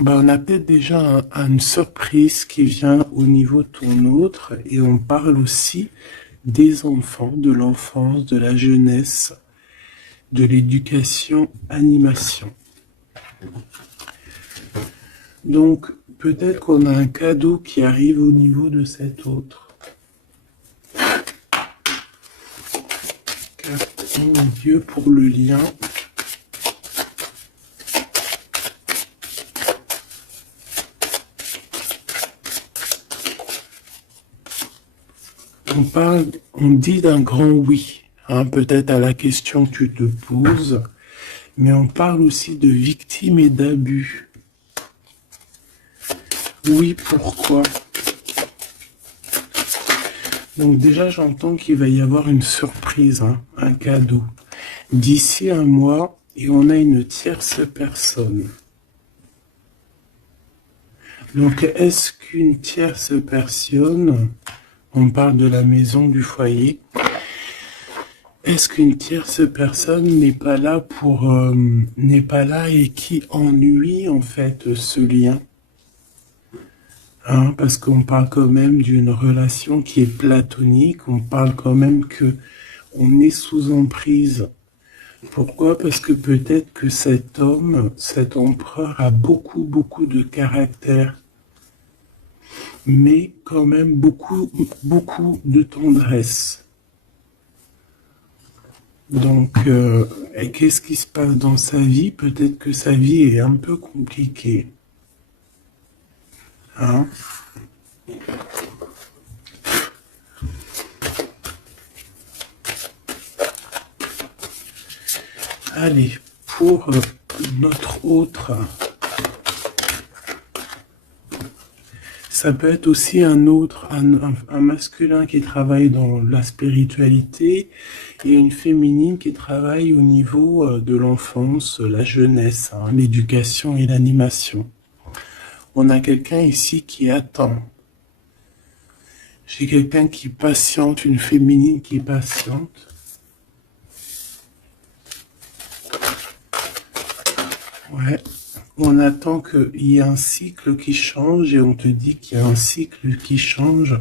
bah, on a peut-être déjà une surprise qui vient au niveau de ton autre et on parle aussi des enfants, de l'enfance, de la jeunesse, de l'éducation, animation. Donc, peut-être qu'on a un cadeau qui arrive au niveau de cet autre. Carte mon Dieu pour le lien. On dit d'un grand oui, hein, peut-être à la question que tu te poses, mais on parle aussi de victimes et d'abus. Oui, pourquoi? Donc déjà, j'entends qu'il va y avoir une surprise, hein, un cadeau. D'ici un mois, et on a une tierce personne. Donc, est-ce qu'une tierce personne, on parle de la maison, du foyer, est-ce qu'une tierce personne n'est pas là n'est pas là et qui ennuie en fait ce lien, hein, parce qu'on parle quand même d'une relation qui est platonique, on parle quand même que on est sous emprise. Pourquoi? Parce que peut-être que cet homme, cet empereur a beaucoup de caractère, mais quand même beaucoup de tendresse. Donc, qu'est-ce qui se passe dans sa vie? Peut-être que sa vie est un peu compliquée. Hein? Allez, pour notre autre, ça peut être aussi un masculin qui travaille dans la spiritualité et une féminine qui travaille au niveau de l'enfance, la jeunesse, hein, l'éducation et l'animation. On a quelqu'un ici qui attend. J'ai quelqu'un qui patiente, une féminine qui patiente. Ouais. On attend qu'il y ait un cycle qui change et on te dit qu'il y a un cycle qui change.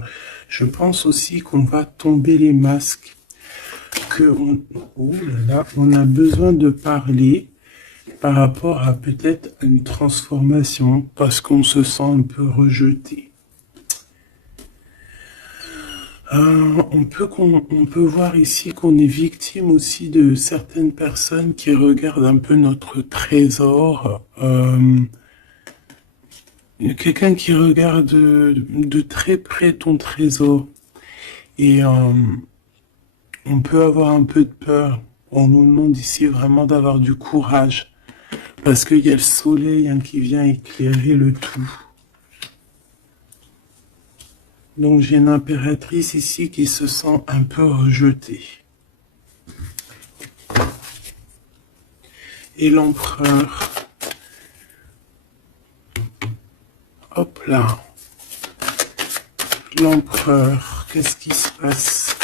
Je pense aussi qu'on va tomber les masques. Oh là là, on a besoin de parler par rapport à peut-être une transformation parce qu'on se sent un peu rejeté. On peut voir ici qu'on est victime aussi de certaines personnes qui regardent un peu notre trésor. Quelqu'un qui regarde de très près ton trésor. Et on peut avoir un peu de peur. On nous demande ici vraiment d'avoir du courage. Parce qu'il y a le soleil, hein, qui vient éclairer le tout. Donc j'ai une impératrice ici qui se sent un peu rejetée. Et l'empereur. Hop là. L'empereur, qu'est-ce qui se passe?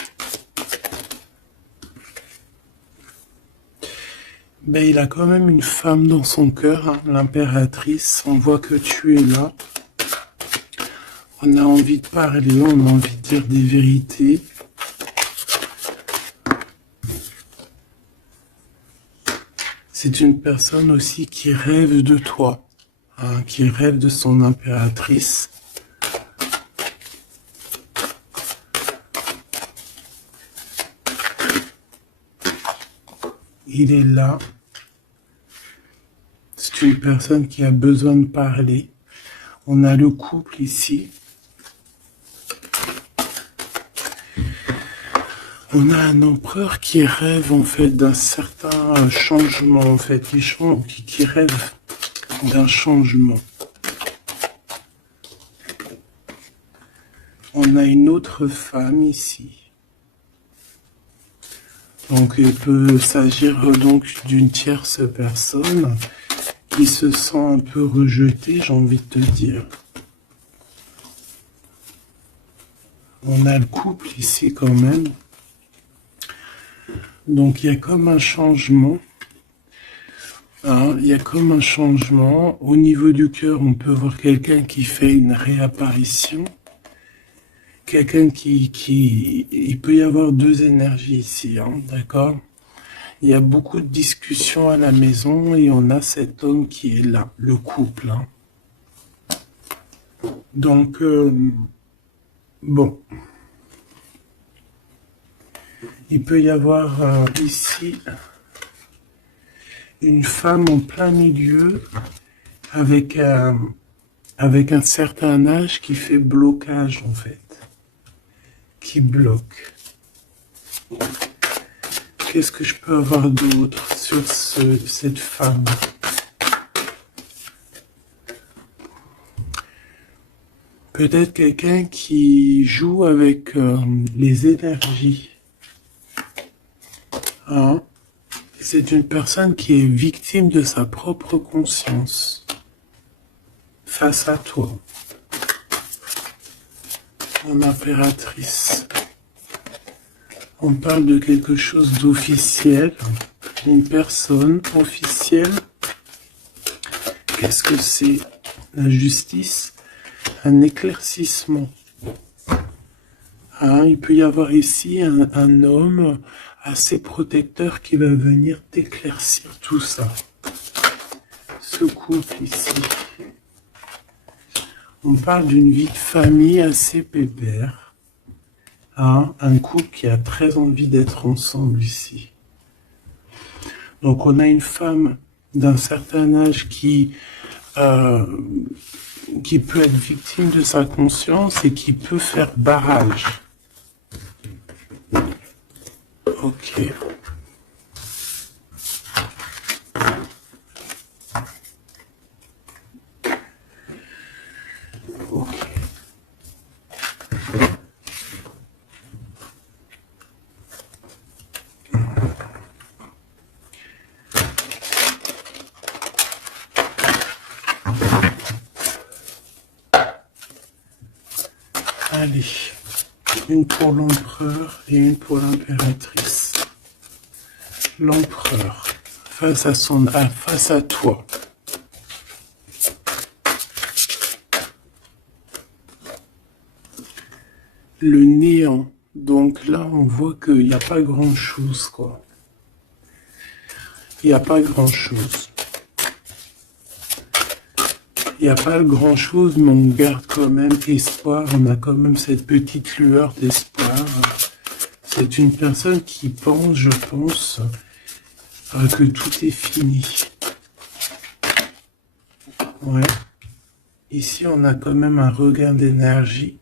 Ben, il a quand même une femme dans son cœur, hein, l'impératrice. On voit que tu es là. On a envie de parler, on a envie de dire des vérités. C'est une personne aussi qui rêve de toi, hein, qui rêve de son impératrice. Il est là. C'est une personne qui a besoin de parler. On a le couple ici. On a un empereur qui rêve en fait d'un certain changement, en fait, qui rêve d'un changement. On a une autre femme ici. Donc il peut s'agir donc d'une tierce personne qui se sent un peu rejetée, j'ai envie de te dire. On a le couple ici quand même. Donc il y a comme un changement. Hein, il y a comme un changement. Au niveau du cœur, on peut voir quelqu'un qui fait une réapparition. Quelqu'un il peut y avoir deux énergies ici, hein, d'accord? Il y a beaucoup de discussions à la maison et on a cet homme qui est là, le couple, hein. Donc, bon, il peut y avoir ici une femme en plein milieu avec avec un certain âge qui fait blocage en fait, qui bloque. Qu'est-ce que je peux avoir d'autre sur cette femme? Peut-être quelqu'un qui joue avec les énergies. Hein? C'est une personne qui est victime de sa propre conscience face à toi. Mon impératrice. On parle de quelque chose d'officiel, une personne officielle. Qu'est-ce que c'est? La justice, un éclaircissement. Hein, il peut y avoir ici un homme assez protecteur qui va venir t'éclaircir tout ça. Ce couple ici. On parle d'une vie de famille assez pépère. Hein, un couple qui a très envie d'être ensemble ici. Donc on a une femme d'un certain âge qui peut être victime de sa conscience et qui peut faire barrage. Ok. Ok. Allez, une pour l'empereur et une pour l'impératrice. L'empereur, face à toi. Le néant. Donc là, on voit qu'il n'y a pas grand-chose, quoi. Il n'y a pas grand-chose. Il n'y a pas grand-chose, mais on garde quand même espoir. On a quand même cette petite lueur d'espoir. C'est une personne qui pense, je pense, que tout est fini. Ouais. Ici, on a quand même un regain d'énergie.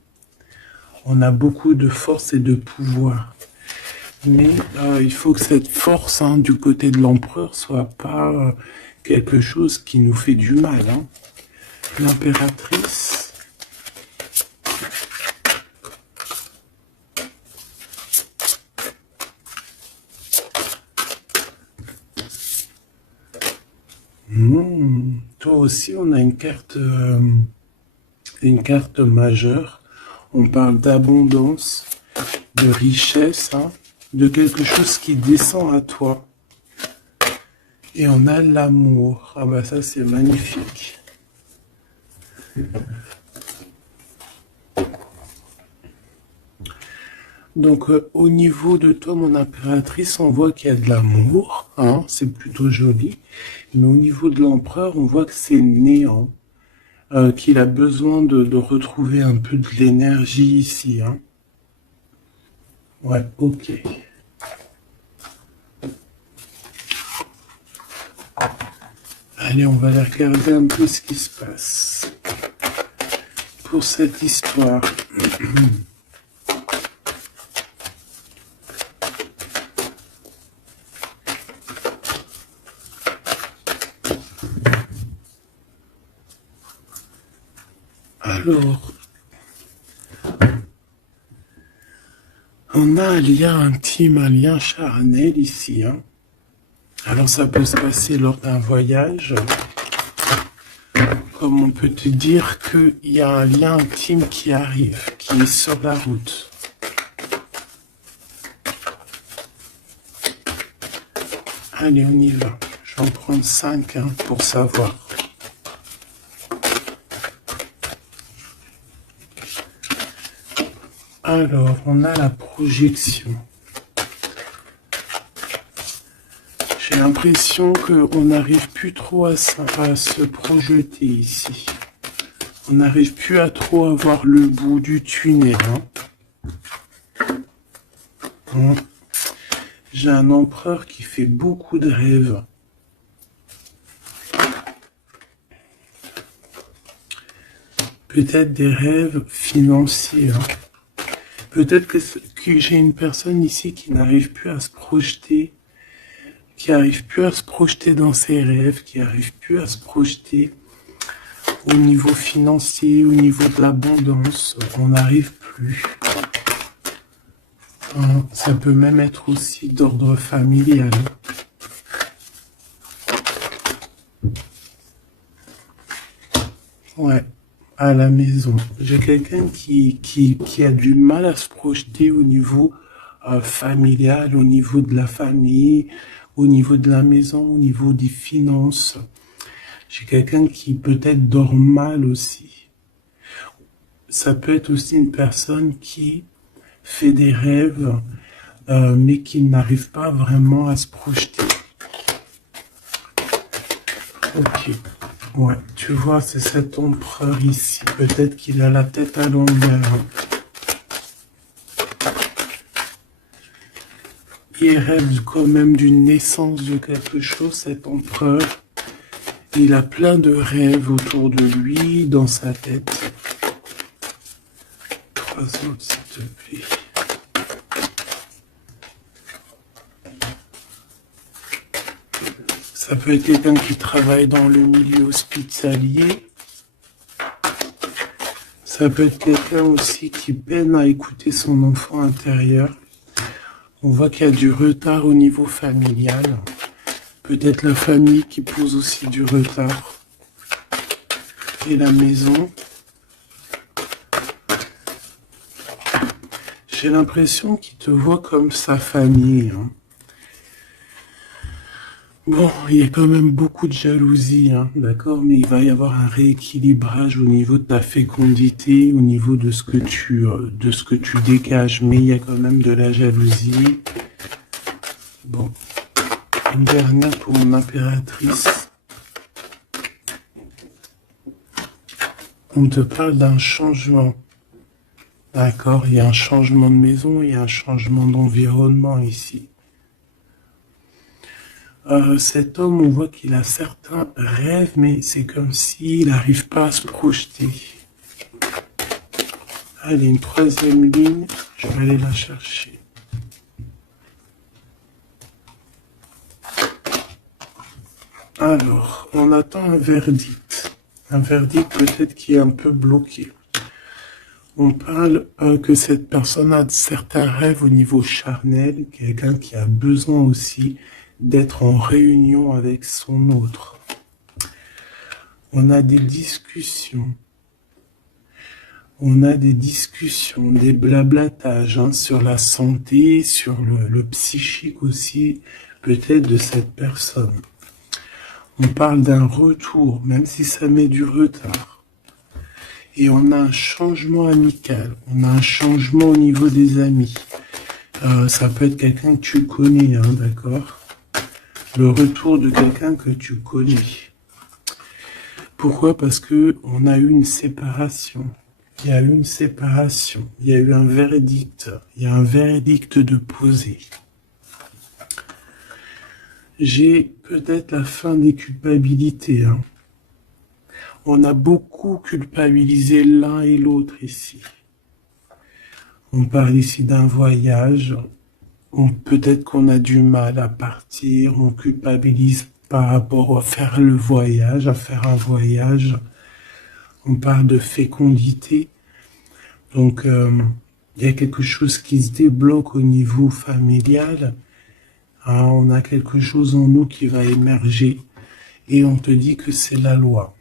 On a beaucoup de force et de pouvoir. Mais il faut que cette force du côté de l'empereur soit pas quelque chose qui nous fait du mal. Hein. L'impératrice. Toi aussi, on a une carte majeure. On parle d'abondance, de richesse, hein, de quelque chose qui descend à toi. Et on a l'amour. Ah bah ça, c'est magnifique. Donc, au niveau de toi, mon impératrice, on voit qu'il y a de l'amour, hein, c'est plutôt joli. Mais au niveau de l'empereur, on voit que c'est néant, qu'il a besoin de retrouver un peu de l'énergie ici. Hein. Ouais, ok. Allez, on va aller regarder un peu ce qui se passe pour cette histoire. Alors, on a un lien intime, un lien charnel ici. Hein. Alors ça peut se passer lors d'un voyage, comme on peut te dire qu'il y a un lien intime qui arrive, qui est sur la route. Allez, on y va. Je vais en prendre 5 hein, pour savoir. Alors, on a la projection. J'ai l'impression qu'on n'arrive plus trop à se projeter ici. On n'arrive plus à trop avoir le bout du tunnel. Hein. J'ai un empereur qui fait beaucoup de rêves. Peut-être des rêves financiers. Hein. Peut-être que j'ai une personne ici qui n'arrive plus à se projeter, qui n'arrive plus à se projeter dans ses rêves, qui n'arrive plus à se projeter au niveau financier, au niveau de l'abondance. On n'arrive plus. Ça peut même être aussi d'ordre familial. Ouais, à la maison. J'ai quelqu'un qui a du mal à se projeter au niveau familial, au niveau de la famille, au niveau de la maison, au niveau des finances. J'ai quelqu'un qui peut-être dort mal aussi. Ça peut être aussi une personne qui fait des rêves, mais qui n'arrive pas vraiment à se projeter. Ok. Ouais, tu vois, c'est cet empereur ici. Peut-être qu'il a la tête à l'envers. Il rêve quand même d'une naissance de quelque chose, cet empereur. Il a plein de rêves autour de lui, dans sa tête. 3 autres, s'il te plaît. Ça peut être quelqu'un qui travaille dans le milieu hospitalier. Ça peut être quelqu'un aussi qui peine à écouter son enfant intérieur. On voit qu'il y a du retard au niveau familial. Peut-être la famille qui pose aussi du retard. Et la maison. J'ai l'impression qu'il te voit comme sa famille. Hein. Bon, il y a quand même beaucoup de jalousie, hein, d'accord, mais il va y avoir un rééquilibrage au niveau de ta fécondité, au niveau de ce que tu dégages, mais il y a quand même de la jalousie. Bon, une dernière pour mon impératrice. On te parle d'un changement, d'accord, il y a un changement de maison, il y a un changement d'environnement ici. Cet homme, on voit qu'il a certains rêves, mais c'est comme s'il n'arrive pas à se projeter. Allez, une 3e ligne, je vais aller la chercher. Alors, on attend un verdict. Un verdict peut-être qui est un peu bloqué. On parle que cette personne a certains rêves au niveau charnel, quelqu'un qui a besoin aussi d'être en réunion avec son autre. On a des discussions. On a des discussions, des blablatages hein, sur la santé, sur le psychique aussi, peut-être de cette personne. On parle d'un retour, même si ça met du retard. Et on a un changement amical, on a un changement au niveau des amis. Ça peut être quelqu'un que tu connais, hein, d'accord ? Le retour de quelqu'un que tu connais. Pourquoi? Parce que on a eu une séparation. Il y a eu une séparation. Il y a eu un verdict. Il y a un verdict de poser. J'ai peut-être la fin des culpabilités. Hein. On a beaucoup culpabilisé l'un et l'autre ici. On parle ici d'un voyage. Peut-être qu'on a du mal à partir, on culpabilise par rapport à faire le voyage, à faire un voyage. On parle de fécondité. Donc, il y a quelque chose qui se débloque au niveau familial. Hein, on a quelque chose en nous qui va émerger et on te dit que c'est la loi.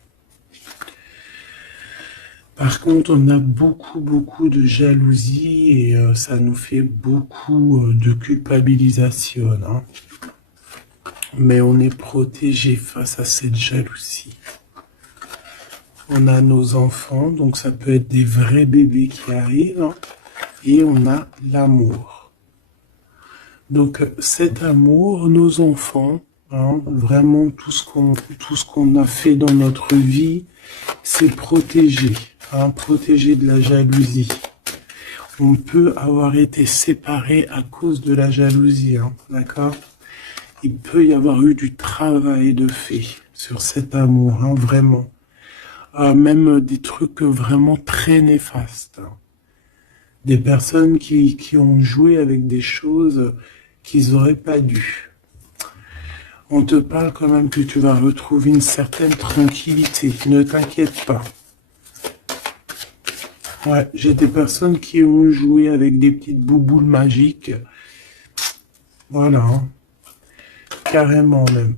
Par contre, on a beaucoup de jalousie et ça nous fait beaucoup de culpabilisation. Hein. mais on est protégé face à cette jalousie. On a nos enfants, donc ça peut être des vrais bébés qui arrivent, hein, et on a l'amour. Donc cet amour, nos enfants, hein, vraiment tout ce qu'on a fait dans notre vie, c'est protégé, hein, protégé de la jalousie. On peut avoir été séparés à cause de la jalousie, hein, d'accord? Il peut y avoir eu du travail de fait sur cet amour, hein, vraiment. Même des trucs vraiment très néfastes. Hein. Des personnes qui ont joué avec des choses qu'ils n'auraient pas dû. On te parle quand même que tu vas retrouver une certaine tranquillité. Ne t'inquiète pas. Ouais, j'ai des personnes qui ont joué avec des petites bouboules magiques. Voilà. Hein. Carrément même.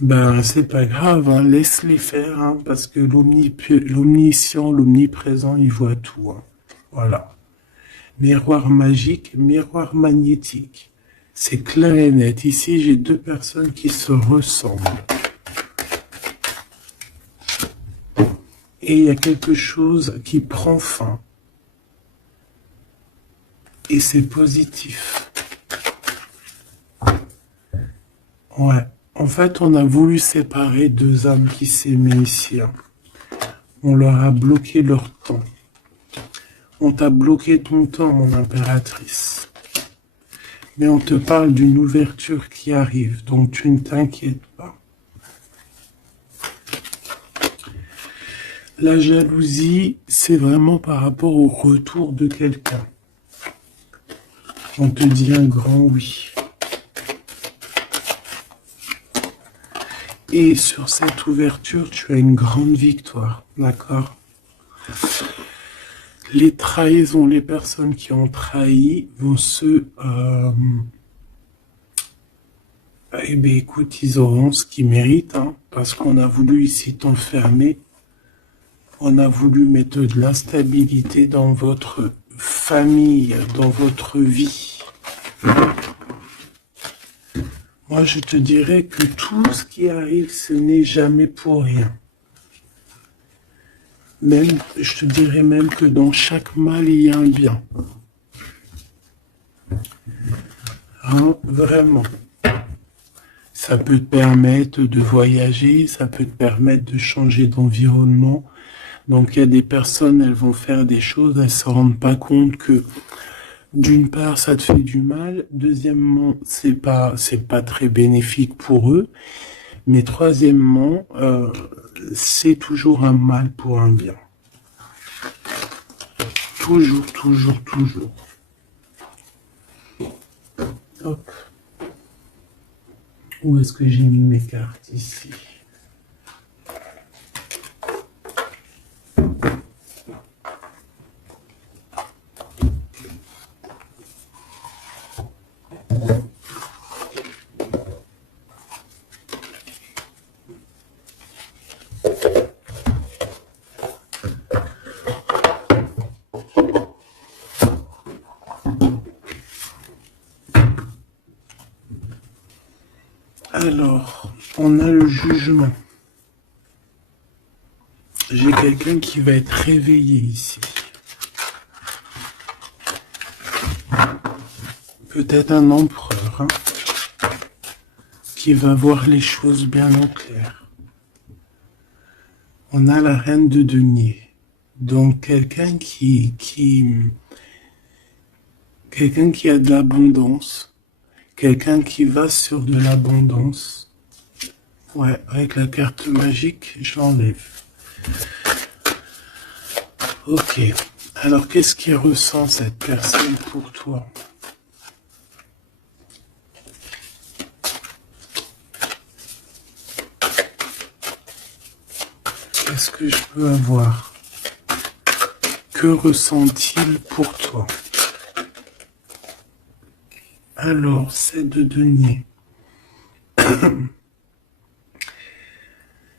Ben, c'est pas grave, hein. Laisse-les faire, hein, parce que l'omniscient, l'omniprésent, il voit tout. Hein. Voilà. Miroir magique, miroir magnétique. C'est clair et net. Ici, j'ai deux personnes qui se ressemblent. Et il y a quelque chose qui prend fin. Et c'est positif. Ouais. En fait, on a voulu séparer deux âmes qui s'aimaient ici. Hein. On leur a bloqué leur temps. On t'a bloqué ton temps, mon impératrice. Mais on te parle d'une ouverture qui arrive, donc tu ne t'inquiètes pas. La jalousie, c'est vraiment par rapport au retour de quelqu'un. On te dit un grand oui. Et sur cette ouverture, tu as une grande victoire, d'accord? Les trahisons, les personnes qui ont trahi vont eh bien, écoute, ils auront ce qu'ils méritent, hein, parce qu'on a voulu ici t'enfermer. On a voulu mettre de l'instabilité dans votre famille, dans votre vie. Moi, je te dirais que tout ce qui arrive, ce n'est jamais pour rien. Même, je te dirais même que dans chaque mal, il y a un bien. Hein, vraiment. Ça peut te permettre de voyager, ça peut te permettre de changer d'environnement. Donc, il y a des personnes, elles vont faire des choses, elles ne se rendent pas compte que d'une part, ça te fait du mal. Deuxièmement, c'est pas très bénéfique pour eux. Mais troisièmement, c'est toujours un mal pour un bien. Toujours, toujours, toujours. Hop. Où est-ce que j'ai mis mes cartes ici? Alors, on a le jugement. J'ai quelqu'un qui va être réveillé ici. Peut-être un empereur, hein, qui va voir les choses bien au clair. On a la reine de denier. Donc, quelqu'un qui a de l'abondance. Quelqu'un qui va sur de l'abondance. Ouais, avec la carte magique, je l'enlève. Ok. Alors, qu'est-ce qu'il ressent cette personne pour toi? Qu'est-ce que je peux avoir? Que ressent-il pour toi? Alors, c'est de denier.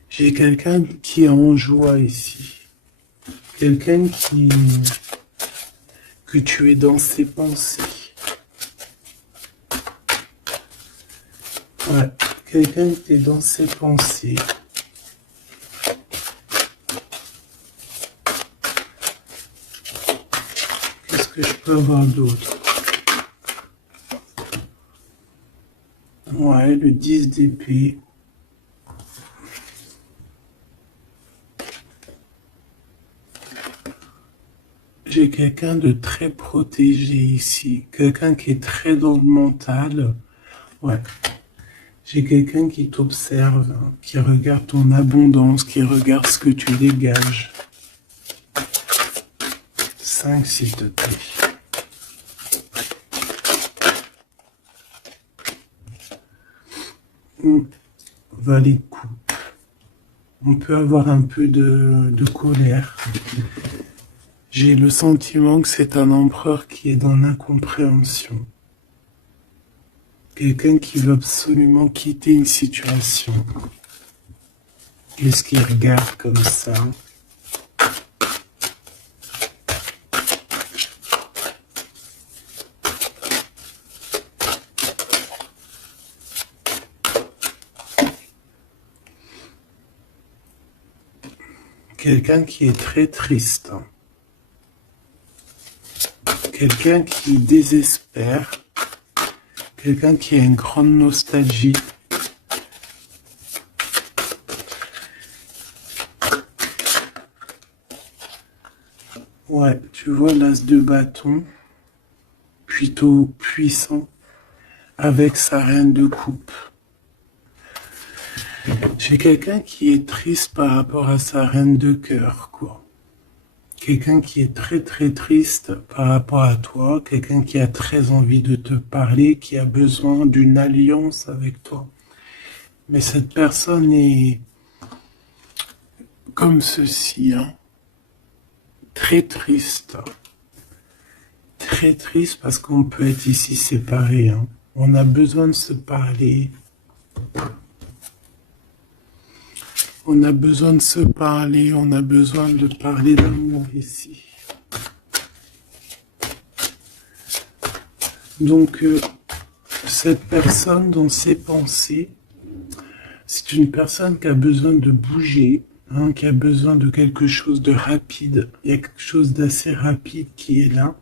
J'ai quelqu'un qui est en joie ici. Quelqu'un que tu es dans ses pensées. Ouais, quelqu'un qui est dans ses pensées. Qu'est-ce que je peux avoir d'autre? Ouais, le 10 d'épée. J'ai quelqu'un de très protégé ici. Quelqu'un qui est très dans le mental. Ouais. J'ai quelqu'un qui t'observe, hein, qui regarde ton abondance, qui regarde ce que tu dégages. 5, s'il te plaît. Valet de coupe. On peut avoir un peu de colère. J'ai le sentiment que c'est un empereur qui est dans l'incompréhension. Quelqu'un qui veut absolument quitter une situation. Qu'est-ce qu'il regarde comme ça? Quelqu'un qui est très triste. Quelqu'un qui désespère. Quelqu'un qui a une grande nostalgie. Ouais, tu vois l'as de bâton, plutôt puissant, avec sa reine de coupe. J'ai quelqu'un qui est triste par rapport à sa reine de cœur, quoi. Quelqu'un qui est très très triste par rapport à toi, quelqu'un qui a très envie de te parler, qui a besoin d'une alliance avec toi. Mais cette personne est comme ceci, hein. Très triste. Très triste parce qu'on peut être ici séparés, hein. On a besoin de se parler. On a besoin de se parler, on a besoin de parler d'amour ici. Donc, cette personne dans ses pensées, c'est une personne qui a besoin de bouger, hein, qui a besoin de quelque chose de rapide. Il y a quelque chose d'assez rapide qui est là.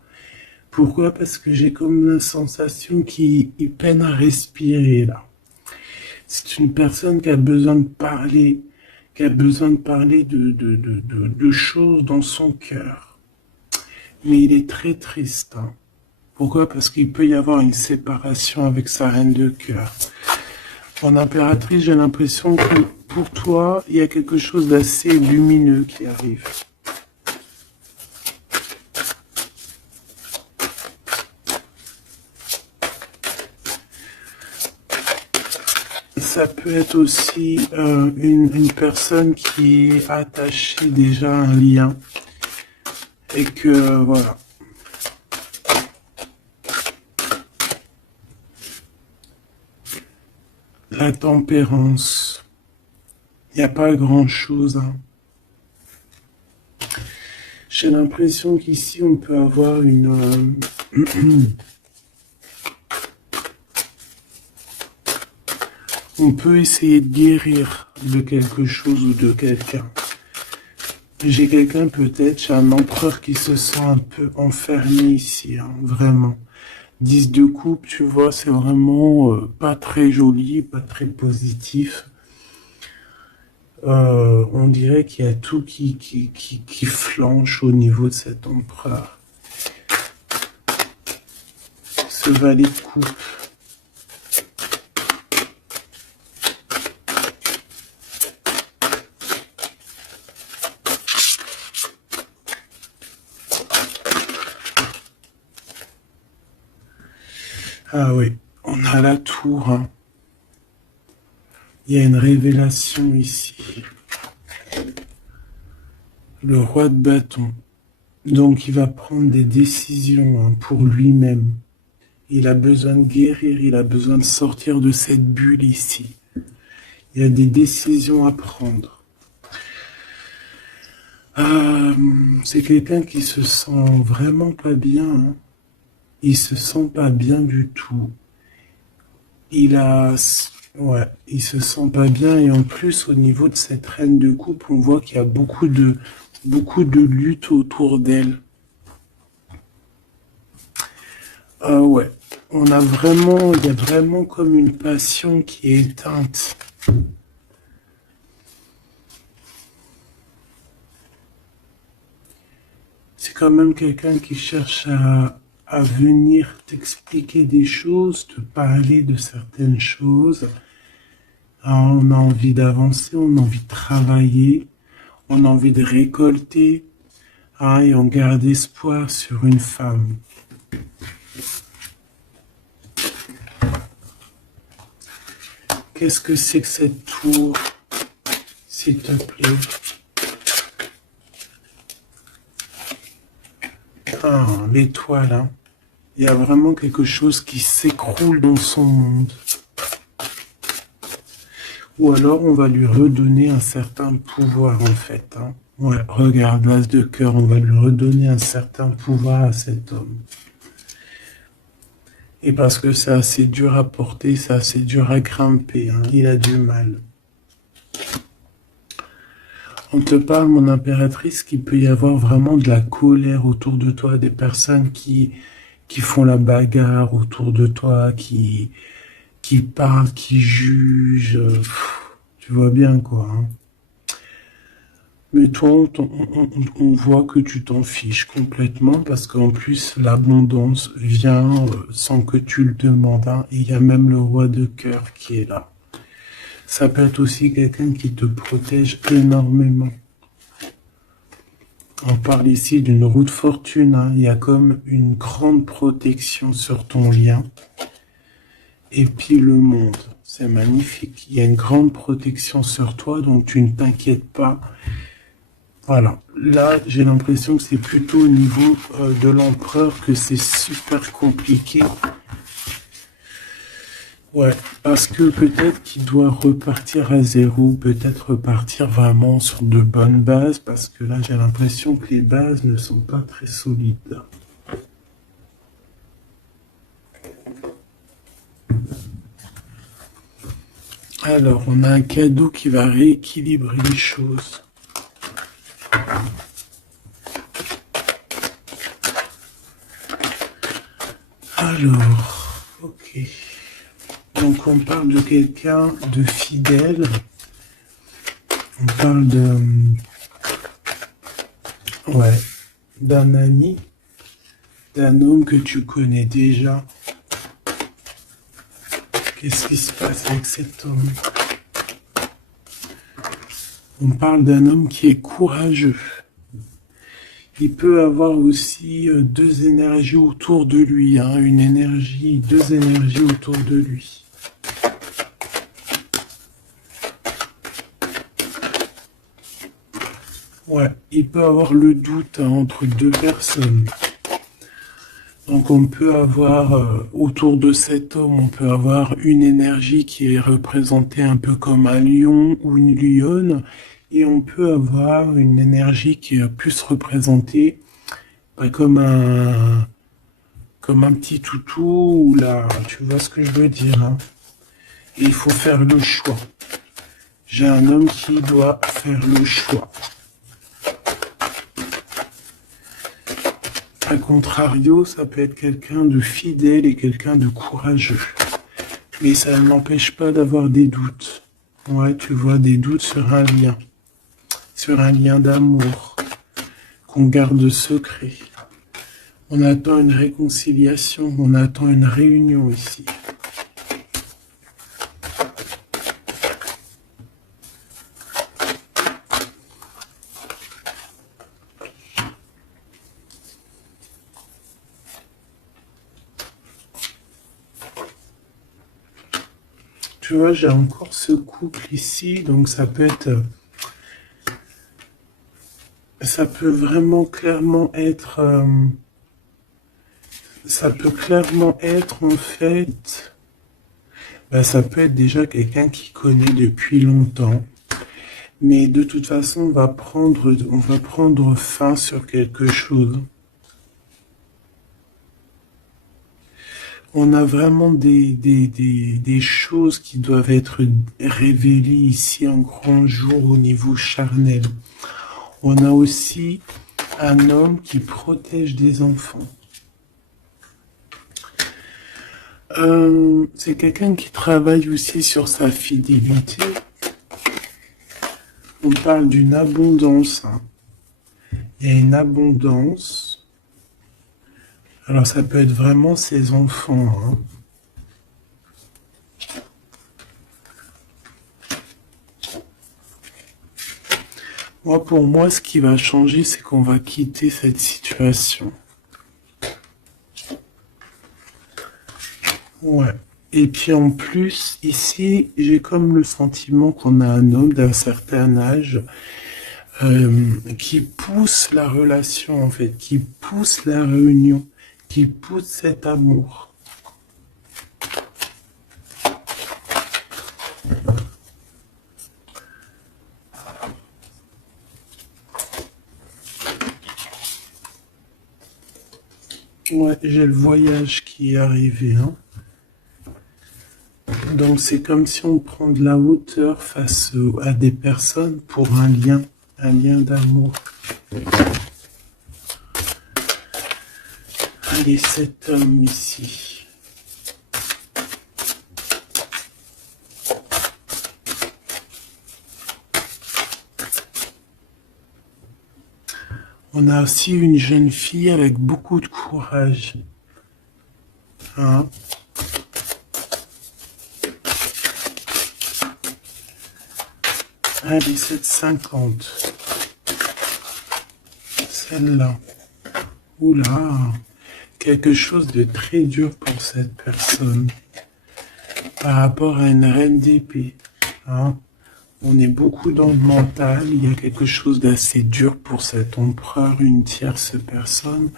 Pourquoi? Parce que j'ai comme la sensation qu'il peine à respirer là. C'est une personne qui a besoin de parler, qui a besoin de parler de choses dans son cœur. Mais il est très triste. Hein. Pourquoi? Parce qu'il peut y avoir une séparation avec sa reine de cœur. En impératrice, j'ai l'impression que pour toi, il y a quelque chose d'assez lumineux qui arrive. Ça peut être aussi une personne qui est attachée déjà à un lien et que voilà. La tempérance, il n'y a pas grand-chose. Hein. J'ai l'impression qu'ici on peut avoir une on peut essayer de guérir de quelque chose ou de quelqu'un. J'ai quelqu'un peut-être, j'ai un empereur qui se sent un peu enfermé ici, hein, vraiment. 10 de coupe, tu vois, c'est vraiment pas très joli, pas très positif. On dirait qu'il y a tout qui flanche au niveau de cet empereur. Ce valet de coupe. Ah oui, on a la tour. Hein. Il y a une révélation ici. Le roi de bâton. Donc il va prendre des décisions hein, pour lui-même. Il a besoin de guérir, il a besoin de sortir de cette bulle ici. Il y a des décisions à prendre. C'est quelqu'un qui se sent vraiment pas bien. Hein. Il se sent pas bien du tout. Il a Ouais, il se sent pas bien et en plus au niveau de cette reine de coupe, on voit qu'il y a beaucoup de lutte autour d'elle. Ah ouais, il y a vraiment comme une passion qui est éteinte. C'est quand même quelqu'un qui cherche à venir t'expliquer des choses, te parler de certaines choses. Ah, on a envie d'avancer, on a envie de travailler, on a envie de récolter, ah, et on garde espoir sur une femme. Qu'est-ce que c'est que cette tour, s'il te plaît? Ah, l'étoile, hein. Il y a vraiment quelque chose qui s'écroule dans son monde. Ou alors on va lui redonner un certain pouvoir en fait, hein. Ouais, regarde, l'as de cœur, on va lui redonner un certain pouvoir à cet homme. Et parce que c'est assez dur à porter, c'est assez dur à grimper, hein. Il a du mal. On te parle, mon impératrice, qu'il peut y avoir vraiment de la colère autour de toi, des personnes qui font la bagarre autour de toi, qui parlent, qui jugent. Tu vois bien quoi, hein. Mais toi, on voit que tu t'en fiches complètement parce qu'en plus, l'abondance vient sans que tu le demandes, hein. Et il y a même le roi de cœur qui est là. Ça peut être aussi quelqu'un qui te protège énormément. On parle ici d'une roue de fortune, hein. Il y a comme une grande protection sur ton lien. Et puis le monde, c'est magnifique. Il y a une grande protection sur toi, donc tu ne t'inquiètes pas. Voilà, là j'ai l'impression que c'est plutôt au niveau de l'empereur que c'est super compliqué. Ouais, parce que peut-être qu'il doit repartir à zéro, peut-être repartir vraiment sur de bonnes bases, parce que là j'ai l'impression que les bases ne sont pas très solides. Alors, on a un cadeau qui va rééquilibrer les choses. Alors, ok. Donc on parle de quelqu'un de fidèle. On parle ouais, d'un ami, d'un homme que tu connais déjà. Qu'est-ce qui se passe avec cet homme? On parle d'un homme qui est courageux. Il peut avoir aussi deux énergies autour de lui, hein, deux énergies autour de lui. Ouais, il peut avoir le doute, hein, entre deux personnes. Donc on peut avoir, autour de cet homme, on peut avoir une énergie qui est représentée un peu comme un lion ou une lionne, et on peut avoir une énergie qui est plus représentée comme un petit toutou, ou là, tu vois ce que je veux dire, hein. Et il faut faire le choix. J'ai un homme qui doit faire le choix. A contrario, ça peut être quelqu'un de fidèle et quelqu'un de courageux. Mais ça ne m'empêche pas d'avoir des doutes. Ouais, tu vois, des doutes sur un lien d'amour qu'on garde secret. On attend une réconciliation, on attend une réunion ici. Tu vois, j'ai encore ce couple ici, donc ça peut être, ça peut vraiment clairement être, ça peut clairement être en fait, ça peut être déjà quelqu'un qui connaît depuis longtemps, mais de toute façon, on va prendre fin sur quelque chose. On a vraiment des choses qui doivent être révélées ici un grand jour au niveau charnel. On a aussi un homme qui protège des enfants. C'est quelqu'un qui travaille aussi sur sa fidélité. On parle d'une abondance. Hein. Il y a une abondance. Alors ça peut être vraiment ses enfants. Hein. Moi, pour moi, ce qui va changer, c'est qu'on va quitter cette situation. Ouais. Et puis en plus, ici, j'ai comme le sentiment qu'on a un homme d'un certain âge qui pousse la relation, en fait, qui pousse la réunion, qui pousse cet amour. Ouais, j'ai le voyage qui est arrivé, hein. Donc c'est comme si on prend de la hauteur face à des personnes pour un lien d'amour. Allez, cet homme ici. On a aussi une jeune fille avec beaucoup de courage. Hein? Allez, 7,50. Celle-là. Oula. Quelque chose de très dur pour cette personne. Par rapport à une reine d'épée. Hein? On est beaucoup dans le mental. Il y a quelque chose d'assez dur pour cet empereur, une tierce personne.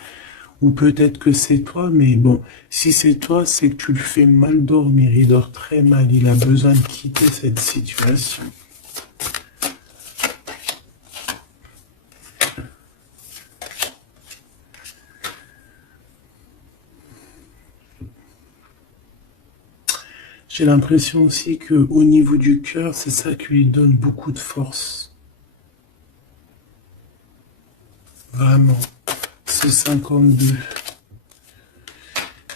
Ou peut-être que c'est toi, mais bon, si c'est toi, c'est que tu le fais mal dormir. Il dort très mal. Il a besoin de quitter cette situation. J'ai l'impression aussi que au niveau du cœur, c'est ça qui lui donne beaucoup de force. Vraiment. Ce 52.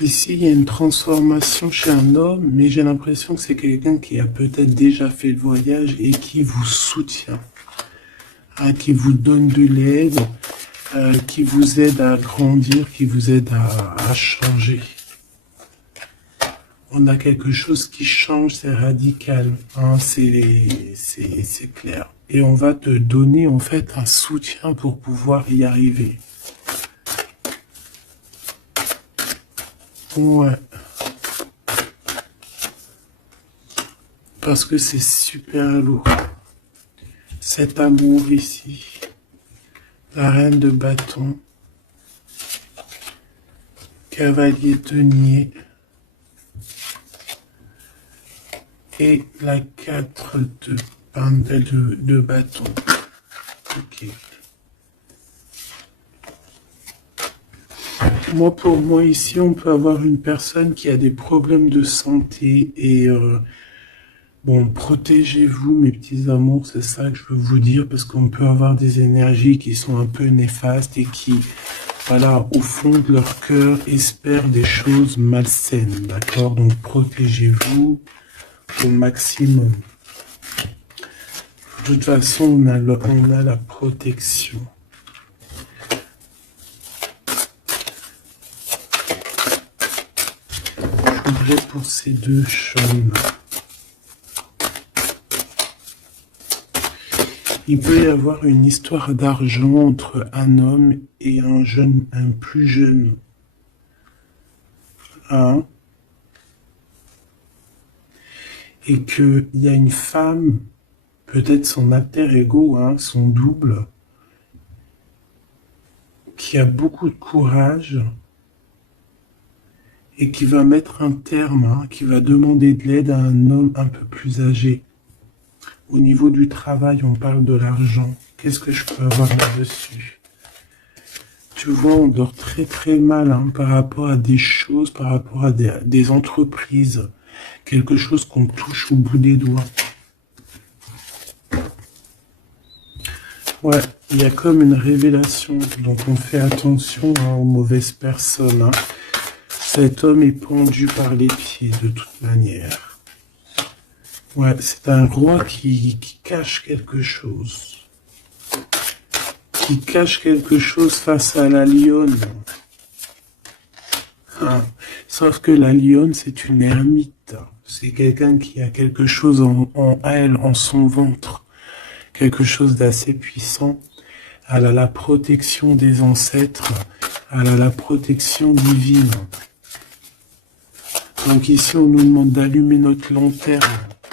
Ici, il y a une transformation chez un homme, mais j'ai l'impression que c'est quelqu'un qui a peut-être déjà fait le voyage et qui vous soutient, hein, qui vous donne de l'aide, qui vous aide à grandir, qui vous aide à changer. On a quelque chose qui change, c'est radical, hein, c'est clair. Et on va te donner en fait un soutien pour pouvoir y arriver. Ouais. Parce que c'est super lourd. Cet amour ici. La reine de bâton. Cavalier denier. Et la 4 de bâton. Ok. Moi, pour moi, ici, on peut avoir une personne qui a des problèmes de santé et bon, protégez-vous, mes petits amours, c'est ça que je veux vous dire, parce qu'on peut avoir des énergies qui sont un peu néfastes et qui, voilà, au fond de leur cœur, espèrent des choses malsaines, d'accord? Donc, protégez-vous au maximum. De toute façon, on a la protection. Je voudrais pour ces deux chaumes. Il peut y avoir une histoire d'argent entre un homme et un plus jeune. Hein? Et qu'il y a une femme, peut-être son alter ego, hein, son double, qui a beaucoup de courage et qui va mettre un terme, hein, qui va demander de l'aide à un homme un peu plus âgé. Au niveau du travail, on parle de l'argent. Qu'est-ce que je peux avoir là-dessus? tu vois, on dort très très mal hein, par rapport à des choses, par rapport à des entreprises. Quelque chose qu'on touche au bout des doigts. Ouais, il y a comme une révélation, donc on fait attention hein, aux mauvaises personnes. Hein. Cet homme est pendu par les pieds de toute manière. Ouais, c'est un roi qui cache quelque chose. Qui cache quelque chose face à la lionne. Ah. Sauf que la lionne, c'est une ermite. C'est quelqu'un qui a quelque chose en elle, en son ventre. Quelque chose d'assez puissant. Elle a la protection des ancêtres. Elle a la protection divine. Donc ici, on nous demande d'allumer notre lanterne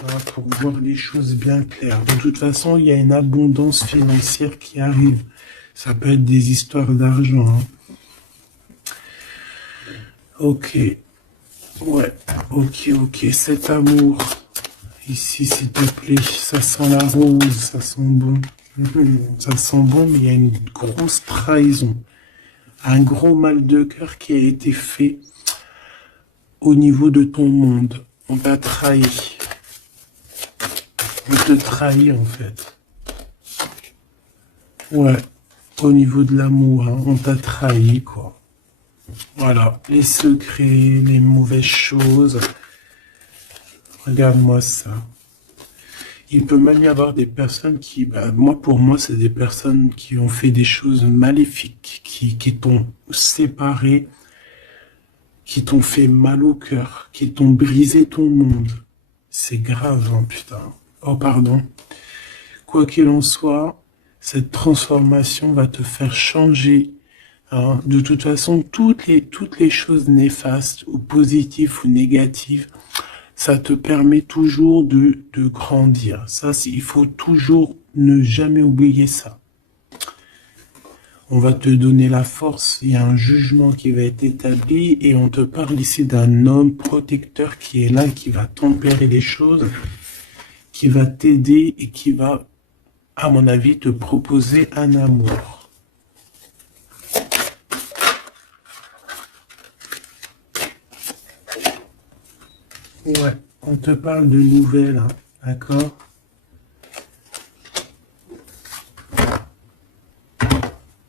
hein, pour voir les choses bien claires. De toute façon, il y a une abondance financière qui arrive. Ça peut être des histoires d'argent. Hein. Ok. Ouais. Ok. Cet amour. Ici, s'il te plaît. Ça sent la rose. Ça sent bon. Ça sent bon, mais il y a une grosse trahison. Un gros mal de cœur qui a été fait au niveau de ton monde. On t'a trahi. On te trahit, en fait. Ouais. Au niveau de l'amour, hein, on t'a trahi, quoi. Voilà, les secrets, les mauvaises choses. Regarde-moi ça. Il peut même y avoir des personnes qui, pour moi, c'est des personnes qui ont fait des choses maléfiques, qui t'ont séparé, qui t'ont fait mal au cœur, qui t'ont brisé ton monde. C'est grave, hein, putain. Oh, pardon. Quoi qu'il en soit, cette transformation va te faire changer. Hein. De toute façon, toutes les choses néfastes, ou positives ou négatives, ça te permet toujours de grandir. Ça, il faut toujours ne jamais oublier ça. On va te donner la force, il y a un jugement qui va être établi et on te parle ici d'un homme protecteur qui est là, qui va tempérer les choses, qui va t'aider et qui va, à mon avis, te proposer un amour. Ouais, on te parle de nouvelles, hein, d'accord?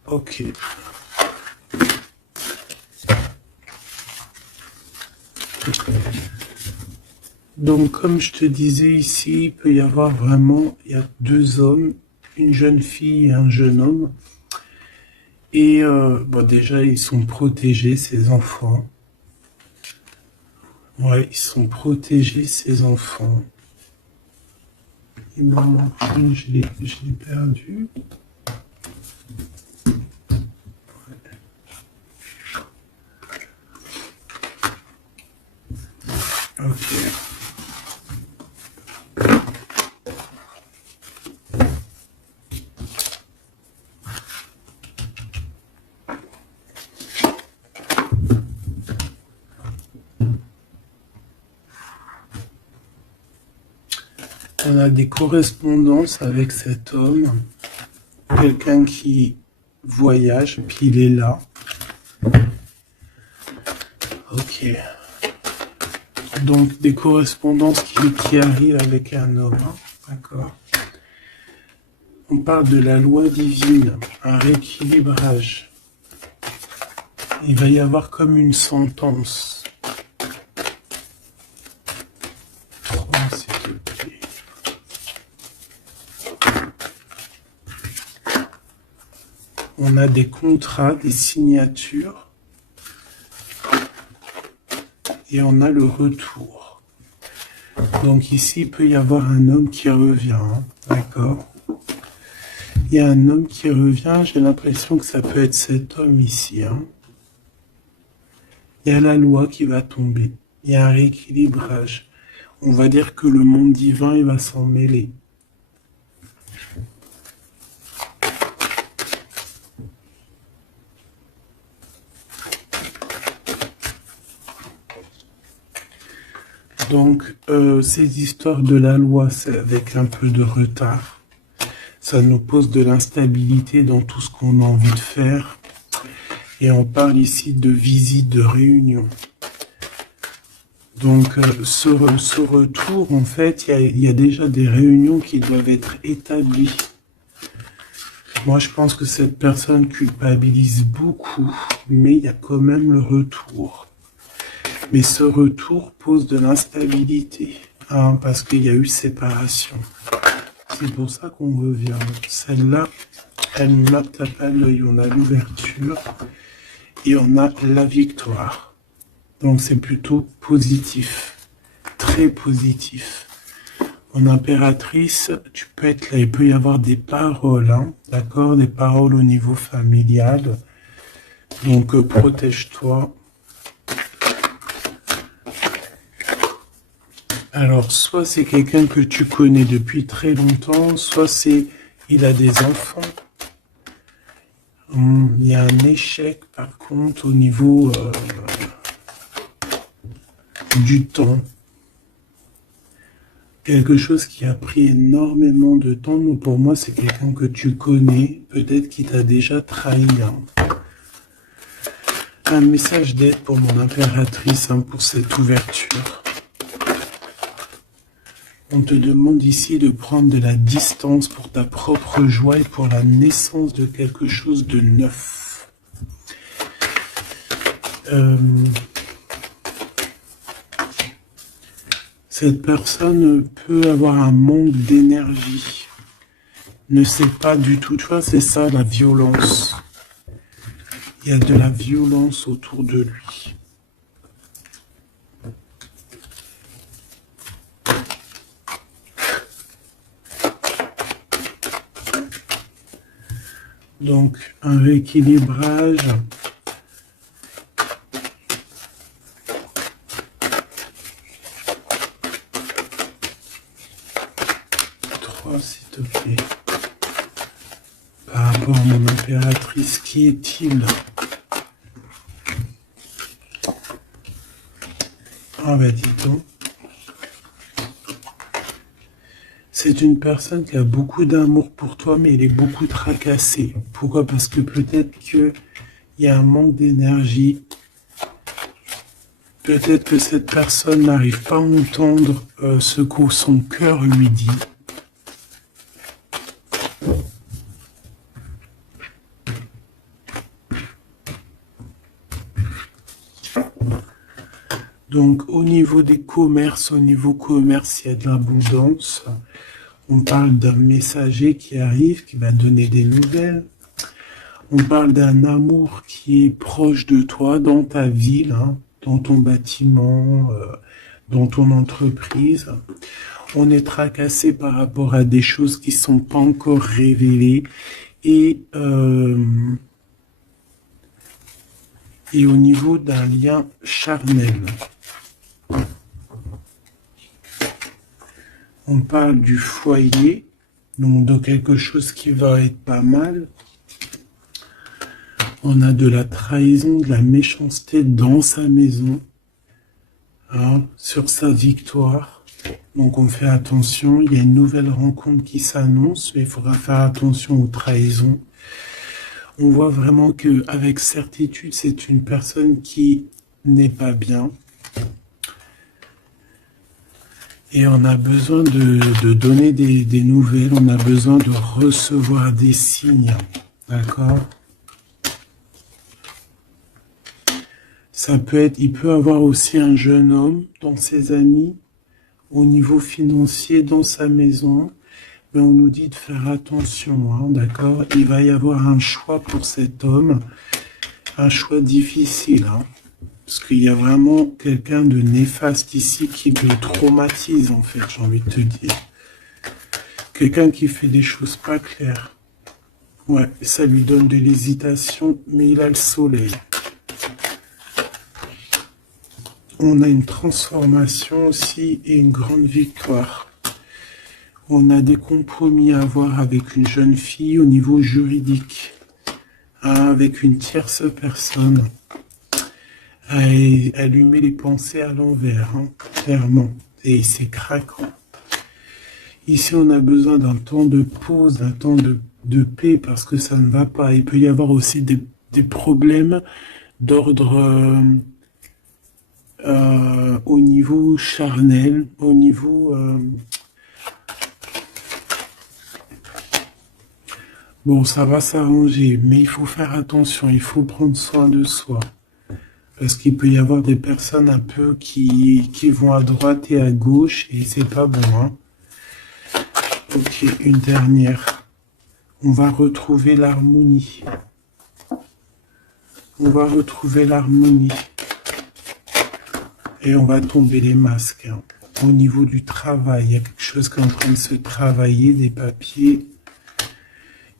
Ok. Donc, comme je te disais ici, il peut y avoir vraiment, il y a deux hommes, une jeune fille et un jeune homme. Et déjà, ils sont protégés, ces enfants. Ouais, ils sont protégés, ces enfants. Il m'en manque une, je l'ai perdu. Ok. On a des correspondances avec cet homme, quelqu'un qui voyage, puis il est là. Ok. Donc des correspondances qui arrivent avec un homme, hein. D'accord. On parle de la loi divine, un rééquilibrage. Il va y avoir comme une sentence. On a des contrats, des signatures, et on a le retour. Donc ici, il peut y avoir un homme qui revient, hein, d'accord? Il y a un homme qui revient, j'ai l'impression que ça peut être cet homme ici. Hein. Il y a la loi qui va tomber, il y a un rééquilibrage. On va dire que le monde divin, il va s'en mêler. Donc, ces histoires de la loi, c'est avec un peu de retard. Ça nous pose de l'instabilité dans tout ce qu'on a envie de faire. Et on parle ici de visite, de réunion. Donc, ce retour, en fait, il y a déjà des réunions qui doivent être établies. Moi, je pense que cette personne culpabilise beaucoup, mais il y a quand même le retour. Mais ce retour pose de l'instabilité, hein, parce qu'il y a eu séparation. C'est pour ça qu'on revient. Celle-là, elle ne tape pas l'œil. On a l'ouverture et on a la victoire. Donc c'est plutôt positif, très positif. En impératrice, tu peux être là, il peut y avoir des paroles, hein, d'accord, des paroles au niveau familial. Donc protège-toi. Alors, soit c'est quelqu'un que tu connais depuis très longtemps, soit il a des enfants. Il y a un échec, par contre, au niveau du temps. Quelque chose qui a pris énormément de temps. Donc pour moi, c'est quelqu'un que tu connais, peut-être qui t'a déjà trahi. Hein. Un message d'aide pour mon impératrice, hein, pour cette ouverture. On te demande ici de prendre de la distance pour ta propre joie et pour la naissance de quelque chose de neuf. Cette personne peut avoir un manque d'énergie, ne sait pas du tout. Tu vois, c'est ça la violence. Il y a de la violence autour de lui. Donc, un rééquilibrage. S'il te plaît. Par rapport à mon impératrice, qui est-il? Ah ben dis donc. C'est une personne qui a beaucoup d'amour pour toi, mais elle est beaucoup tracassée. Pourquoi? Parce que peut-être qu'il y a un manque d'énergie. Peut-être que cette personne n'arrive pas à entendre ce que son cœur lui dit. Donc, au niveau des commerces, au niveau commerce, il y a de l'abondance. On parle d'un messager qui arrive, qui va donner des nouvelles. On parle d'un amour qui est proche de toi, dans ta ville, hein, dans ton bâtiment, dans ton entreprise. On est tracassé par rapport à des choses qui ne sont pas encore révélées. Et au niveau d'un lien charnel. On parle du foyer, donc de quelque chose qui va être pas mal. On a de la trahison, de la méchanceté dans sa maison, hein, sur sa victoire. Donc on fait attention, il y a une nouvelle rencontre qui s'annonce, mais il faudra faire attention aux trahisons. On voit vraiment qu'avec certitude, c'est une personne qui n'est pas bien. Et on a besoin de donner des nouvelles, on a besoin de recevoir des signes, d'accord? Ça peut être, il peut avoir aussi un jeune homme dans ses amis, au niveau financier, dans sa maison, mais on nous dit de faire attention, hein, d'accord? Il va y avoir un choix pour cet homme, un choix difficile, hein. Parce qu'il y a vraiment quelqu'un de néfaste ici qui le traumatise, en fait, j'ai envie de te dire. Quelqu'un qui fait des choses pas claires. Ouais, ça lui donne de l'hésitation, mais il a le soleil. On a une transformation aussi et une grande victoire. On a des compromis à avoir avec une jeune fille au niveau juridique, hein, avec une tierce personne. À allumer les pensées à l'envers, hein, clairement, et c'est craquant. Ici, on a besoin d'un temps de pause, d'un temps de paix, parce que ça ne va pas. Il peut y avoir aussi des problèmes d'ordre au niveau charnel, au niveau... Bon, ça va s'arranger, mais il faut faire attention, il faut prendre soin de soi. Parce qu'il peut y avoir des personnes un peu qui vont à droite et à gauche, et c'est pas bon, hein. Ok, une dernière. On va retrouver l'harmonie. On va retrouver l'harmonie. Et on va tomber les masques, hein. Au niveau du travail, il y a quelque chose qui est en train de se travailler, des papiers.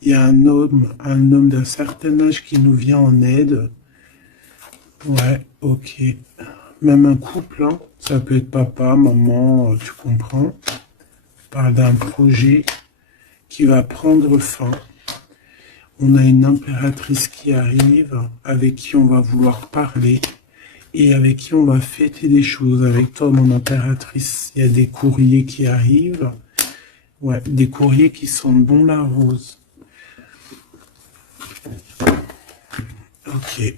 Il y a un homme d'un certain âge qui nous vient en aide. Ouais, ok. Même un couple, hein. Ça peut être papa, maman, tu comprends. On parle d'un projet qui va prendre fin. On a une impératrice qui arrive, avec qui on va vouloir parler et avec qui on va fêter des choses. Avec toi, mon impératrice, il y a des courriers qui arrivent. Ouais, des courriers qui sentent bon la rose. Ok.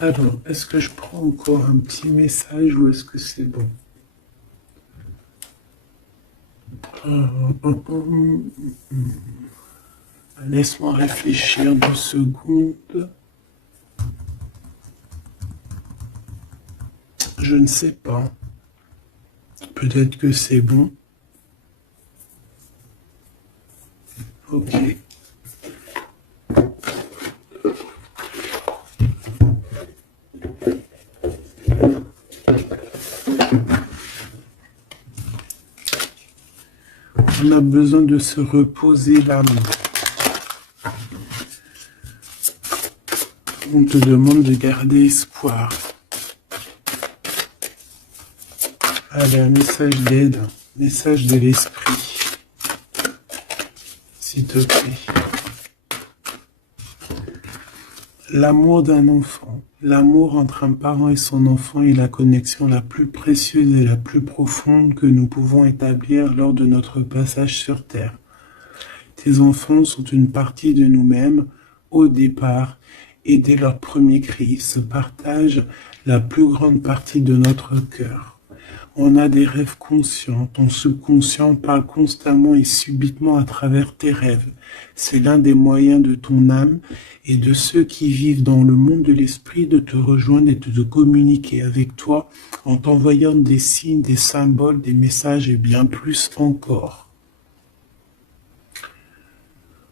Alors, est-ce que je prends encore un petit message ou est-ce que c'est bon? Laisse-moi réfléchir 2 secondes. Je ne sais pas. Peut-être que c'est bon. Ok. On a besoin de se reposer l'âme. On te demande de garder espoir. Allez, un message d'aide, message de l'esprit, s'il te plaît. L'amour d'un enfant, l'amour entre un parent et son enfant est la connexion la plus précieuse et la plus profonde que nous pouvons établir lors de notre passage sur Terre. Tes enfants sont une partie de nous-mêmes au départ et dès leur premier cri se partagent la plus grande partie de notre cœur. On a des rêves conscients, ton subconscient parle constamment et subitement à travers tes rêves. C'est l'un des moyens de ton âme et de ceux qui vivent dans le monde de l'esprit de te rejoindre et de te communiquer avec toi en t'envoyant des signes, des symboles, des messages et bien plus encore.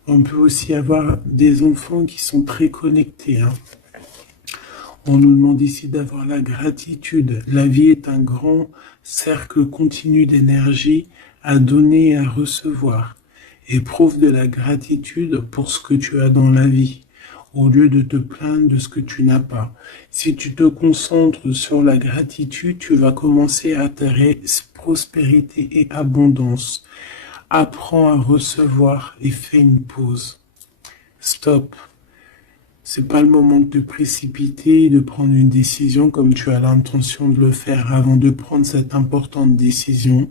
On peut aussi avoir des enfants qui sont très connectés, hein. On nous demande ici d'avoir la gratitude. La vie est un grand cercle continu d'énergie à donner et à recevoir. Éprouve de la gratitude pour ce que tu as dans la vie, au lieu de te plaindre de ce que tu n'as pas. Si tu te concentres sur la gratitude, tu vas commencer à attirer prospérité et abondance. Apprends à recevoir et fais une pause. Stop. C'est pas le moment de te précipiter et de prendre une décision comme tu as l'intention de le faire. Avant de prendre cette importante décision,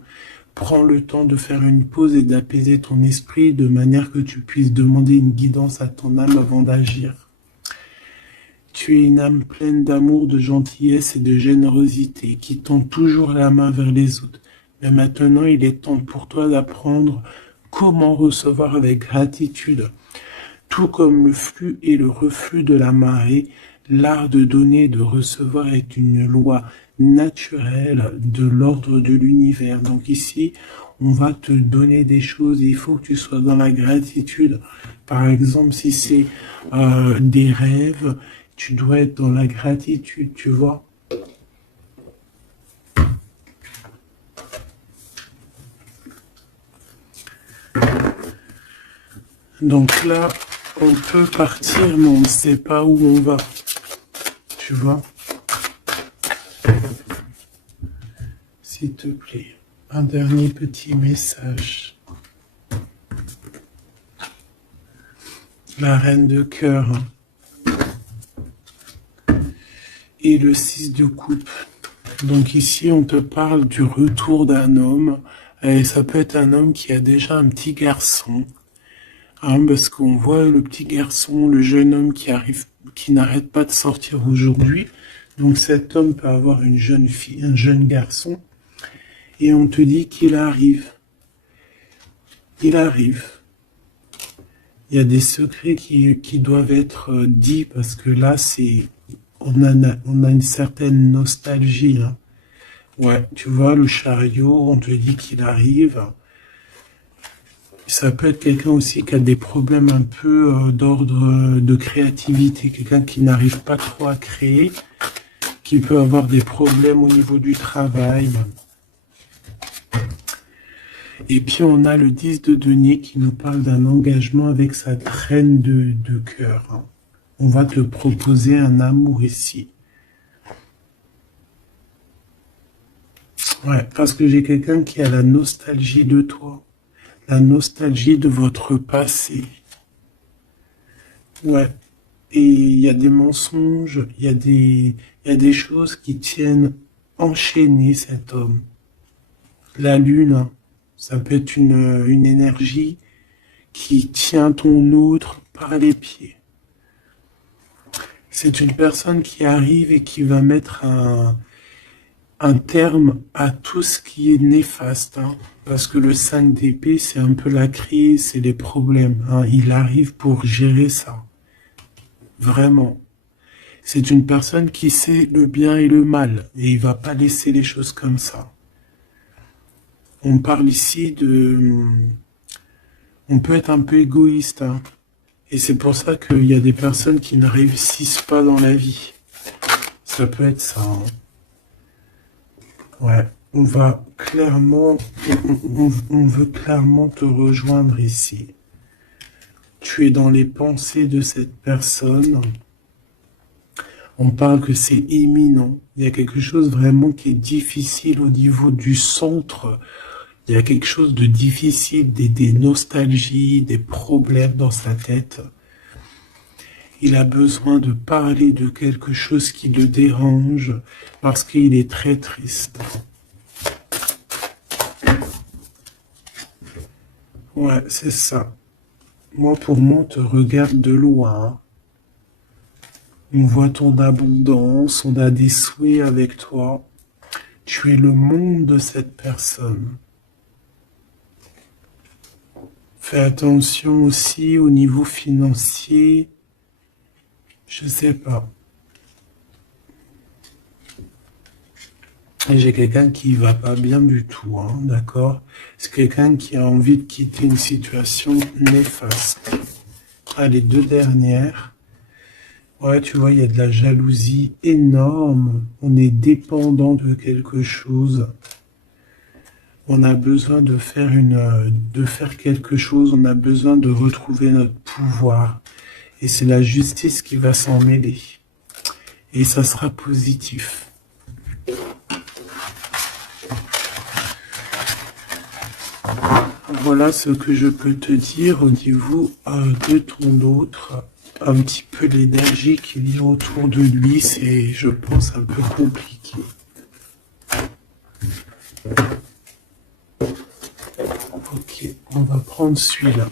prends le temps de faire une pause et d'apaiser ton esprit de manière que tu puisses demander une guidance à ton âme avant d'agir. Tu es une âme pleine d'amour, de gentillesse et de générosité qui tend toujours la main vers les autres. Mais maintenant, il est temps pour toi d'apprendre comment recevoir avec gratitude. Tout comme le flux et le reflux de la marée, l'art de donner et de recevoir est une loi naturelle de l'ordre de l'univers. Donc ici, on va te donner des choses et il faut que tu sois dans la gratitude. Par exemple, si c'est des rêves, tu dois être dans la gratitude, tu vois. Donc là, on peut partir, mais on ne sait pas où on va. Tu vois? S'il te plaît, un dernier petit message. La reine de cœur et le 6 de coupe. Donc ici, on te parle du retour d'un homme. Et ça peut être un homme qui a déjà un petit garçon. Hein, parce qu'on voit le petit garçon, le jeune homme qui arrive, qui n'arrête pas de sortir aujourd'hui. Donc cet homme peut avoir une jeune fille, un jeune garçon. Et on te dit qu'il arrive. Il arrive. Il y a des secrets qui doivent être dits parce que là, on a une certaine nostalgie. Hein. Ouais, tu vois, le chariot, on te dit qu'il arrive. Ça peut être quelqu'un aussi qui a des problèmes un peu d'ordre de créativité, quelqu'un qui n'arrive pas trop à créer, qui peut avoir des problèmes au niveau du travail. Et puis on a le 10 de denier qui nous parle d'un engagement avec sa reine de cœur. Hein. On va te proposer un amour ici. Ouais, parce que j'ai quelqu'un qui a la nostalgie de toi. La nostalgie de votre passé. Ouais. Et il y a des mensonges, il y a des choses qui tiennent enchaîner cet homme. La lune, hein, ça peut être une énergie qui tient ton autre par les pieds. C'est une personne qui arrive et qui va mettre un terme à tout ce qui est néfaste. Hein, parce que le 5 d'épée, c'est un peu la crise, c'est les problèmes. Hein, il arrive pour gérer ça. Vraiment. C'est une personne qui sait le bien et le mal. Et il va pas laisser les choses comme ça. On parle ici de... On peut être un peu égoïste. Hein, et c'est pour ça qu'il y a des personnes qui ne réussissent pas dans la vie. Ça peut être ça. Hein. Ouais, on va clairement, on veut clairement te rejoindre ici. Tu es dans les pensées de cette personne. On parle que c'est imminent. Il y a quelque chose vraiment qui est difficile au niveau du centre. Il y a quelque chose de difficile, des nostalgies, des problèmes dans sa tête. Il a besoin de parler de quelque chose qui le dérange parce qu'il est très triste. Ouais, c'est ça. Moi, pour moi, on te regarde de loin. On voit ton abondance, on a des souhaits avec toi. Tu es le monde de cette personne. Fais attention aussi au niveau financier. Je sais pas. Et j'ai quelqu'un qui va pas bien du tout, hein, d'accord? C'est quelqu'un qui a envie de quitter une situation néfaste. Ah, les deux dernières. Ouais, tu vois, il y a de la jalousie énorme. On est dépendant de quelque chose. On a besoin de faire quelque chose. On a besoin de retrouver notre pouvoir. Et c'est la justice qui va s'en mêler. Et ça sera positif. Voilà ce que je peux te dire au niveau de ton autre. Un petit peu l'énergie qu'il y a autour de lui, c'est, je pense, un peu compliqué. Ok, on va prendre celui-là.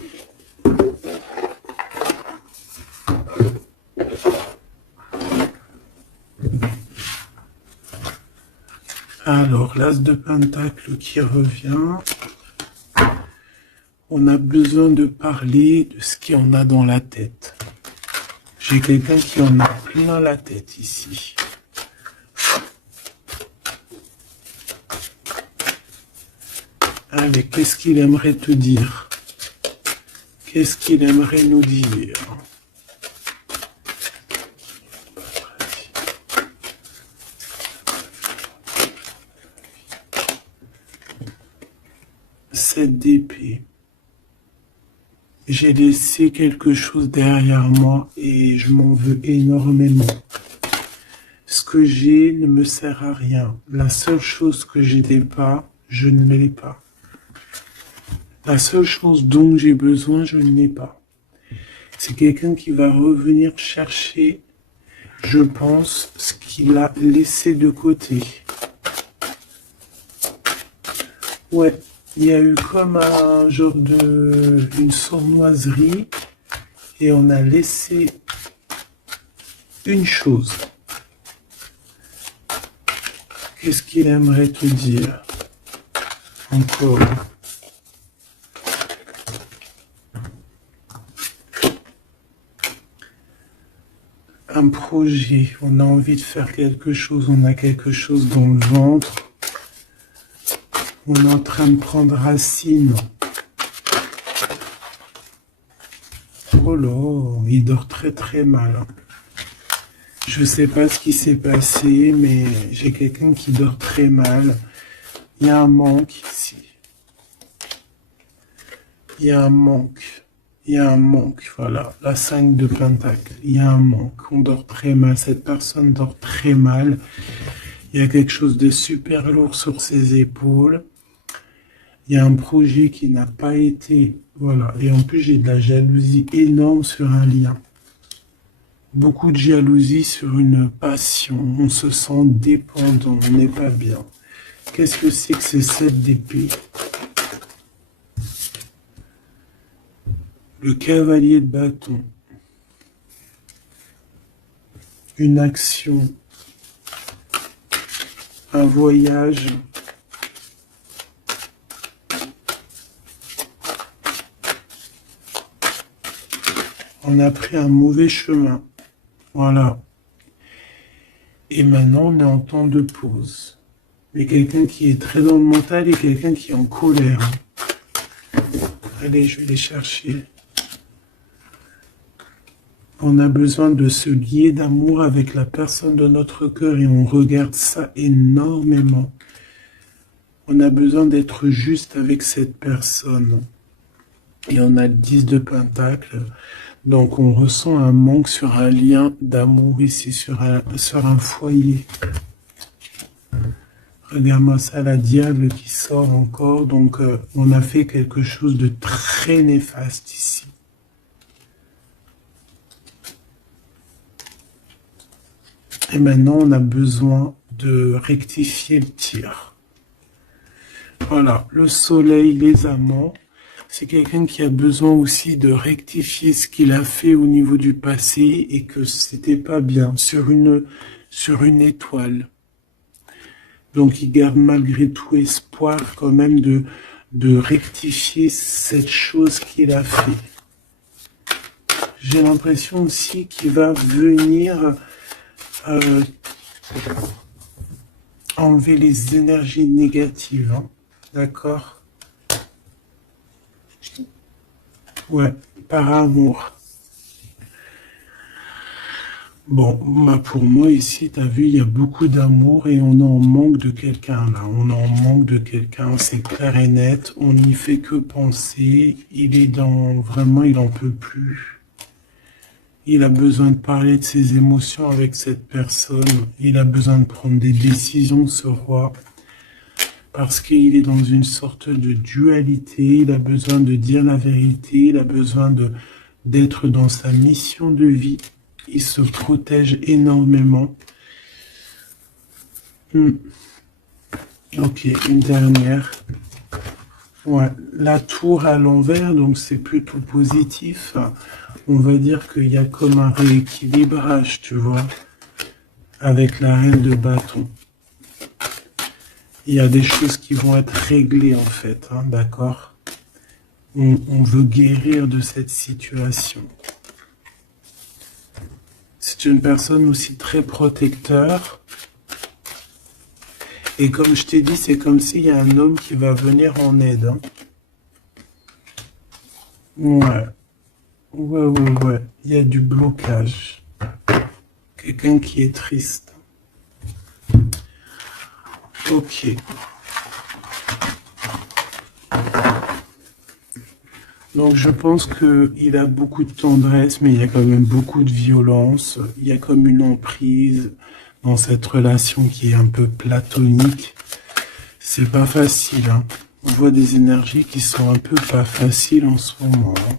Alors, l'as de pentacle qui revient. On a besoin de parler de ce qu'il y en a dans la tête. J'ai quelqu'un qui en a plein la tête ici. Allez, qu'est-ce qu'il aimerait te dire? Qu'est-ce qu'il aimerait nous dire? Cette d'épée. J'ai laissé quelque chose derrière moi et je m'en veux énormément. Ce que j'ai ne me sert à rien. La seule chose que je n'ai pas, je ne l'ai pas. La seule chose dont j'ai besoin, je ne l'ai pas. C'est quelqu'un qui va revenir chercher, je pense, ce qu'il a laissé de côté. Ouais, il y a eu comme un genre une sournoiserie et on a laissé une chose. Qu'est-ce qu'il aimerait te dire? Encore. Un projet, on a envie de faire quelque chose, on a quelque chose dans le ventre. On est en train de prendre racine. Oh là, il dort très très mal. Je sais pas ce qui s'est passé, mais j'ai quelqu'un qui dort très mal. Il y a un manque ici. Il y a un manque. Il y a un manque, voilà. La 5 de Pentacle. Il y a un manque. On dort très mal. Cette personne dort très mal. Il y a quelque chose de super lourd sur ses épaules. Il y a un projet qui n'a pas été... Voilà. Et en plus, j'ai de la jalousie énorme sur un lien. Beaucoup de jalousie sur une passion. On se sent dépendant. On n'est pas bien. Qu'est-ce que c'est que ces 7 d'épée? Le cavalier de bâton. Une action. Un voyage. On a pris un mauvais chemin. Voilà. Et maintenant, on est en temps de pause. Mais quelqu'un qui est très dans le mental et quelqu'un qui est en colère. Allez, je vais les chercher. On a besoin de se lier d'amour avec la personne de notre cœur et on regarde ça énormément. On a besoin d'être juste avec cette personne. Et on a le 10 de Pentacle. Donc on ressent un manque sur un lien d'amour ici, sur un foyer. Regarde-moi ça, la diable qui sort encore. Donc on a fait quelque chose de très néfaste ici. Et maintenant, on a besoin de rectifier le tir. Voilà, le soleil, les amants, c'est quelqu'un qui a besoin aussi de rectifier ce qu'il a fait au niveau du passé et que c'était pas bien sur une étoile. Donc, il garde malgré tout espoir quand même de rectifier cette chose qu'il a fait. J'ai l'impression aussi qu'il va venir... enlever les énergies négatives, hein. D'accord? Ouais, par amour. Bon, bah pour moi ici, t'as vu, il y a beaucoup d'amour et on en manque de quelqu'un là. On en manque de quelqu'un, c'est clair et net. On n'y fait que penser. Il est dans... Vraiment, il en peut plus. Il a besoin de parler de ses émotions avec cette personne. Il a besoin de prendre des décisions, ce roi. Parce qu'il est dans une sorte de dualité. Il a besoin de dire la vérité. Il a besoin d'être dans sa mission de vie. Il se protège énormément. Ok, une dernière. Ouais, la tour à l'envers, donc c'est plutôt positif. On va dire qu'il y a comme un rééquilibrage, tu vois, avec la reine de bâton. Il y a des choses qui vont être réglées en fait, hein, d'accord? On veut guérir de cette situation. C'est une personne aussi très protecteur. Et comme je t'ai dit, c'est comme s'il y a un homme qui va venir en aide. Hein. Ouais. Ouais. Il y a du blocage. Quelqu'un qui est triste. Ok. Donc je pense qu'il a beaucoup de tendresse, mais il y a quand même beaucoup de violence. Il y a comme une emprise dans cette relation qui est un peu platonique. C'est pas facile, hein. On voit des énergies qui sont un peu pas faciles en ce moment. Hein.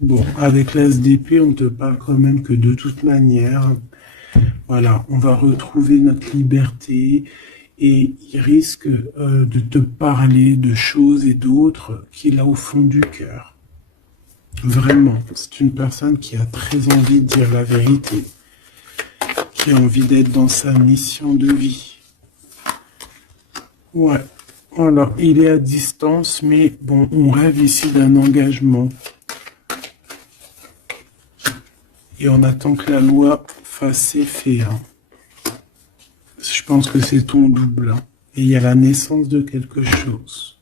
Bon, avec l'As d'épée, on te parle quand même que de toute manière, voilà, on va retrouver notre liberté et il risque de te parler de choses et d'autres qu'il a au fond du cœur. Vraiment, c'est une personne qui a très envie de dire la vérité, qui a envie d'être dans sa mission de vie. Ouais, alors il est à distance, mais bon, on rêve ici d'un engagement. Et on attend que la loi fasse ses effets. Hein. Je pense que c'est ton double. Hein. Et il y a la naissance de quelque chose.